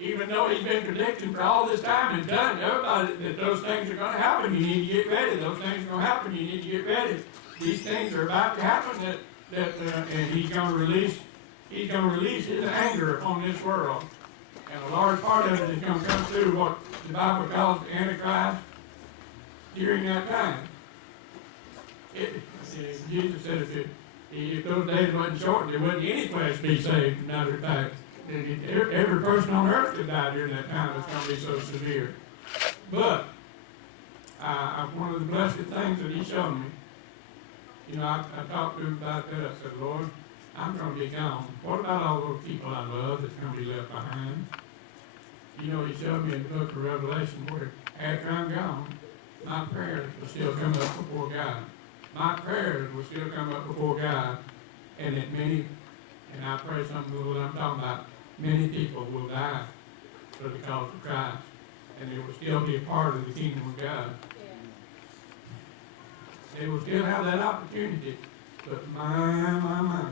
Even though he's been predicting for all this time and telling everybody that those things are going to happen, you need to get ready. Those things are going to happen, you need to get ready. These things are about to happen and he's going to release his anger upon this world. And a large part of it is going to come through what the Bible calls the Antichrist during that time. Jesus said if those days wasn't short, there wouldn't any flesh be saved. Matter of fact, every person on earth could die during that time. It's going to be so severe. But one of the blessed things that he showed me, I talked to him about that. I said, Lord, I'm going to be gone. What about all those people I love that's going to be left behind? He showed me in the book of Revelation where after I'm gone, my prayers will still come up before God. My prayers will still come up before God, and that and I pray something of what I'm talking about, many people will die for the cause of Christ, and they will still be a part of the kingdom of God. They will still have that opportunity, but my,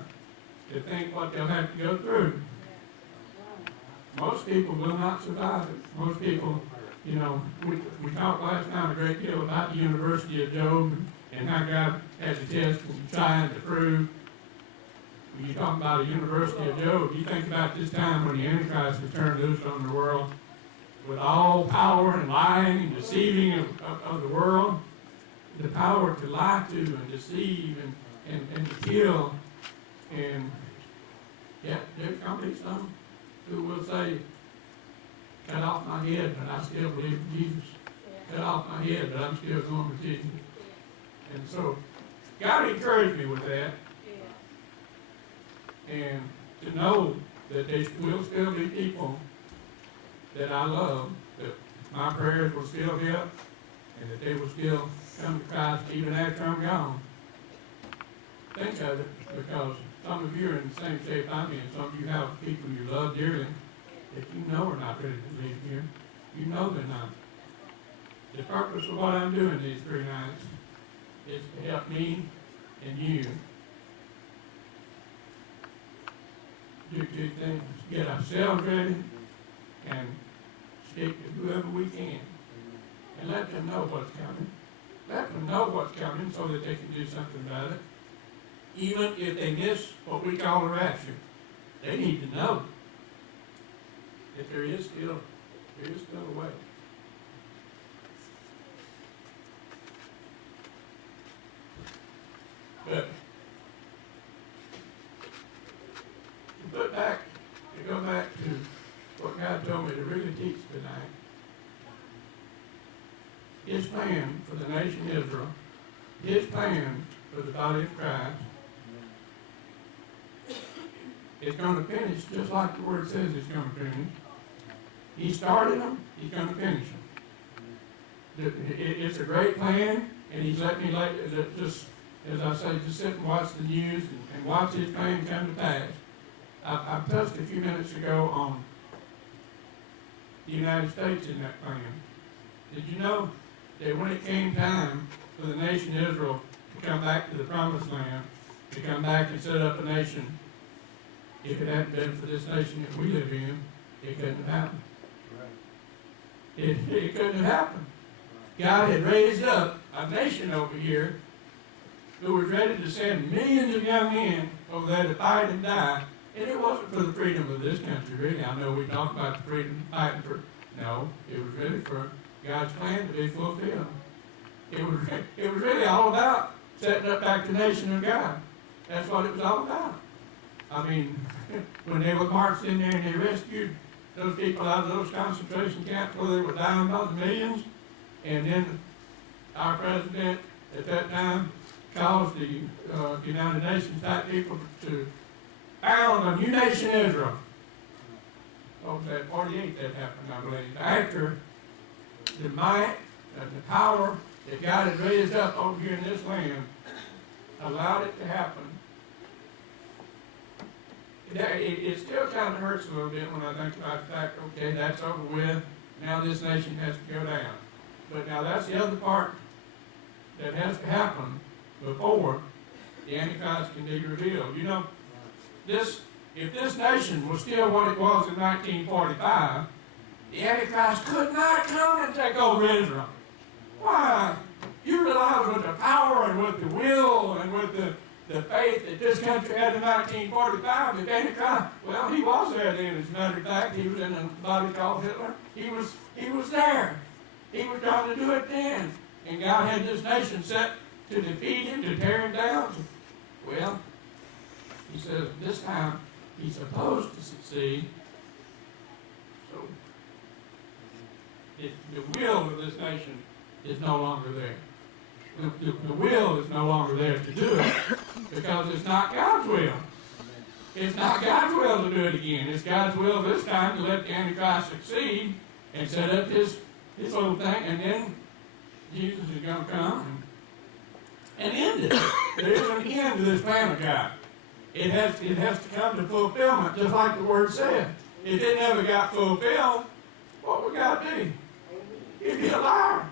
to think what they'll have to go through. Most people will not survive it. Most people, we talked last night a great deal about the University of Job and how God has a test and trying to prove. When you talk about a University of Job, you think about this time when the Antichrist is turned loose on the world with all power and lying and deceiving of the world, the power to lie to and deceive and to kill. And yeah, there's going to be some who will say, cut off my head, but I still believe in Jesus. Cut off my head, but I'm still going with Jesus. And so, God encouraged me with that. And to know that there will still be people that I love, that my prayers will still help, and that they will still come to Christ even after I'm gone. Think of it, because some of you are in the same shape I'm in. Some of you have people you love dearly that you know are not ready to leave here. You know they're not. The purpose of what I'm doing these 3 nights is to help me and you do 2 things. Get ourselves ready and stick to whoever we can. And let them know what's coming. Let them know what's coming so that they can do something about it. Even if they miss what we call a rapture, they need to know that there is still a way. But to go back to what God told me to really teach tonight, His plan for the nation Israel, His plan for the body of Christ, it's going to finish just like the Word says it's going to finish. He started them, He's going to finish them. It's a great plan, and He's let me, just as I say, just sit and watch the news and watch His plan come to pass. I touched a few minutes ago on the United States in that plan. Did you know that when it came time for the nation Israel to come back to the Promised Land, to come back and set up a nation, if it hadn't been for this nation that we live in, it couldn't have happened. It couldn't have happened. God had raised up a nation over here who was ready to send millions of young men over there to fight and die. And it wasn't for the freedom of this country, really. I know we talk about the freedom fighting for. No, it was really for God's plan to be fulfilled. It was really all about setting up back the nation of God. That's what it was all about. I mean, when they were marched in there and they rescued those people out of those concentration camps where they were dying by the millions, and then our president at that time caused the United Nations type people to found a new nation, Israel. What was that? 48 that happened, I believe. After the might and the power that God had raised up over here in this land allowed it to happen. It still kind of hurts a little bit when I think about the fact, okay, that's over with. Now this nation has to go down. But now that's the other part that has to happen before the Antichrist can be revealed. You know, this if this nation was still what it was in 1945, the Antichrist could not come and take over Israel. Why? You realize with the power and with the will and with the faith that this country had in 1945, the Antichrist, well, he was there then. As a matter of fact, he was in a body called Hitler. He was there. He was trying to do it then. And God had this nation set to defeat him, to tear him down. Well, he says this time he's supposed to succeed. So the will of this nation is no longer there. The will is no longer there to do it because it's not God's will. It's not God's will to do it again. It's God's will this time to let the Antichrist succeed and set up his little thing, and then Jesus is going to come and end it. There is an end to this plan of God. It has to come to fulfillment, just like the Word said. If it never got fulfilled, what would God do? He'd be a liar.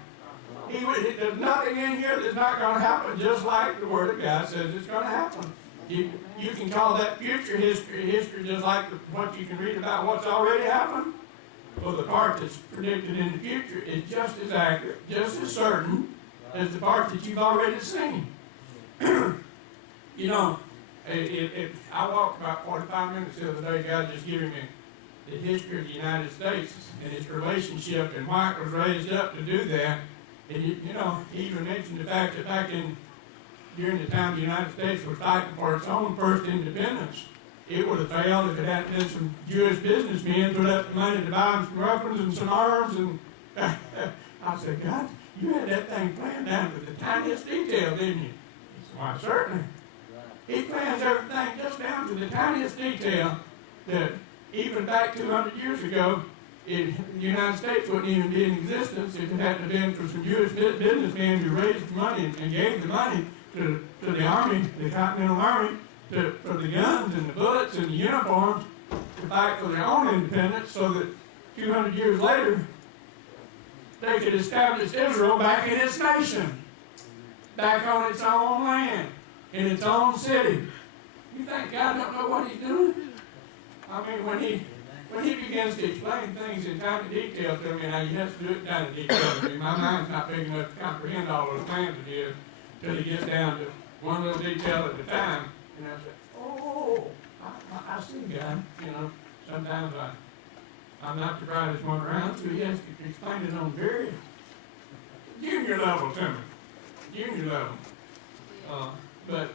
There's nothing in here that's not going to happen, just like the Word of God says it's going to happen. You can call that future history just like what you can read about what's already happened. Well, the part that's predicted in the future is just as accurate, just as certain as the part that you've already seen. You know, I walked about 45 minutes the other day. God just giving me the history of the United States and its relationship and why it was raised up to do that. And you know, he even mentioned the fact that during the time the United States was fighting for its own first independence, it would have failed if it hadn't been some Jewish businessmen put up the money to buy them some weapons and some arms. And I said, God, you had that thing planned down to the tiniest detail, didn't you? He said, why, certainly. He plans everything just down to the tiniest detail that even back 200 years ago, the United States wouldn't even be in existence if it hadn't been for some Jewish businessmen who raised the money and gave the money to the Army, the Continental Army, for the guns and the bullets and the uniforms to fight for their own independence so that 200 years later, they could establish Israel back in its nation, back on its own land, in its own city. You think God don't know what he's doing? I mean, when he begins to explain things in tiny detail to me, now he has to do it in tiny detail to me. My mind's not big enough to comprehend all those plans it is until he gets down to one little detail at a time. And I say, oh, I see God. You know, sometimes I'm not the brightest one around, so he has to explain it on very junior level to me. Junior level. But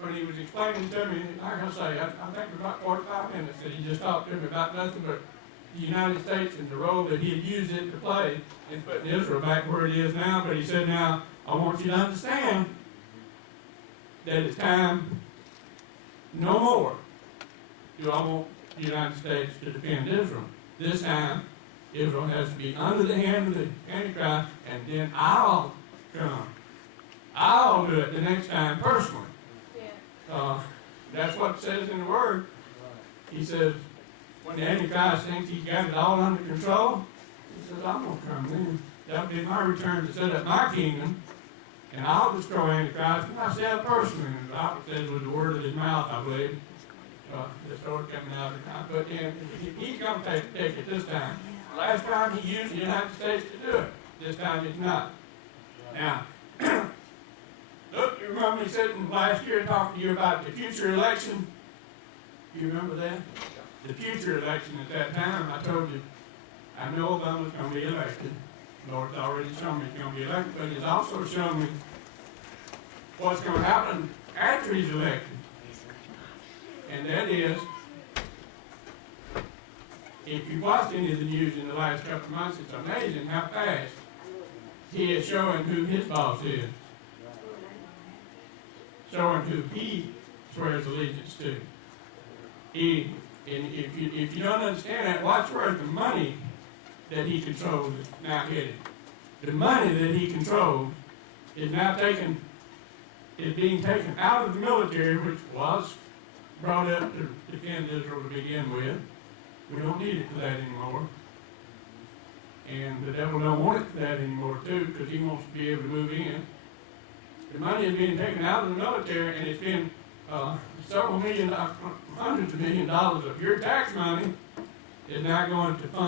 when he was explaining to me, like I say, I think for about 45 minutes that he just talked to me about nothing but the United States and the role that he had used it to play in putting Israel back where it is now. But he said, now, I want you to understand that it's time no more do I want the United States to defend Israel. This time, Israel has to be under the hand of the Antichrist, and then I'll come. I'll do it the next time personally. That's what it says in the Word. He says, when the Antichrist thinks he's got it all under control, he says, I'm going to come in. That'll be my return to set up my kingdom, and I'll destroy Antichrist myself personally. And the Bible says with the word of his mouth, I believe, the sword coming out of the mouth. But then he's going to take it this time. Last time he used the United States to do it. This time it's not. Now, look, you remember me sitting last year talking to you about the future election? You remember that? The future election at that time, I told you, I know Obama's going to be elected. The Lord's already shown me he's going to be elected, but he's also shown me what's going to happen after he's elected. And that is, if you watched any of the news in the last couple of months, it's amazing how fast he is showing who his boss is. Showing who he swears allegiance to. And if you don't understand that, watch where the money that he controls is now headed. The money that he controls is now being taken out of the military, which was brought up to defend Israel to begin with. We don't need it for that anymore. And the devil don't want it for that anymore too, because he wants to be able to move in. The money is being taken out of the military, and it's being several million, hundreds of $1 million of your tax money is now going to fund